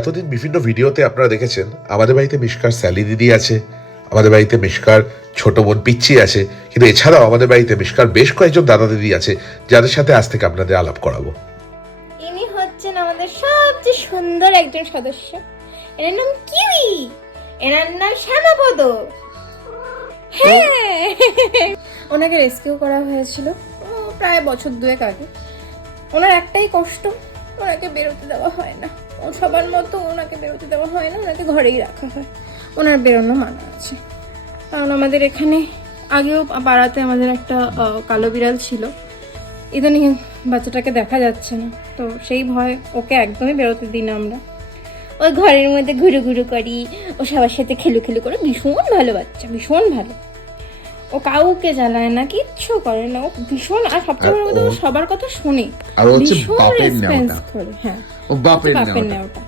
এতদিন বিভিন্ন ভিডিওতে আপনারা দেখেছেন আমাদের বাড়িতে মিশকার স্যালি দিদি আছে, আমাদের বাড়িতে মিশকার ছোট বোন পিচ্চি আছে, কিন্তু এছাড়াও আমাদের বাড়িতে মিশকার বেশ কয়েকজন দাদা দিদি আছে যাদের সাথে আজ থেকে আপনাদের আলাপ করাবো। ইনি হচ্ছেন আমাদের সবচেয়ে সুন্দর একজন সদস্য। এনার নাম কিউই, এনার নাম শ্যামাপদ। হ্যাঁ, ওনাকে রেস্কিউ করা হয়েছিল প্রায় বছর দুয়েক আগে। ওনার একটাই কষ্ট, ওনাকে বেরোতে দেওয়া হয় না। সবার মতো ওনাকে বেরোতে দেওয়া হয় না, ওনাকে ঘরেই রাখা হয়। ওনার বেরোনো মানা আছে, কারণ আমাদের এখানে আগেও পাড়াতে আমাদের একটা কালো বিড়াল ছিল। ইদানিং বাচ্চাটাকে দেখা যাচ্ছে না, তো সেই ভয় ওকে একদমই বেরোতে দিই না আমরা। ওই ঘরের মধ্যে ঘুরু ঘুরু করি, ও সবার সাথে খেলু খেলু করে। ভীষণ ভালো বাচ্চা, ভীষণ ভালো। ও কাউকে জ্বালায় না, কিচ্ছু করে না। ও ভীষণ, আর সবচেয়ে বড় কথা, ও সবার কথা শোনে, ভীষণ রেসপন্স করে। হ্যাঁ, ও বাপের বাপের না না ওটা।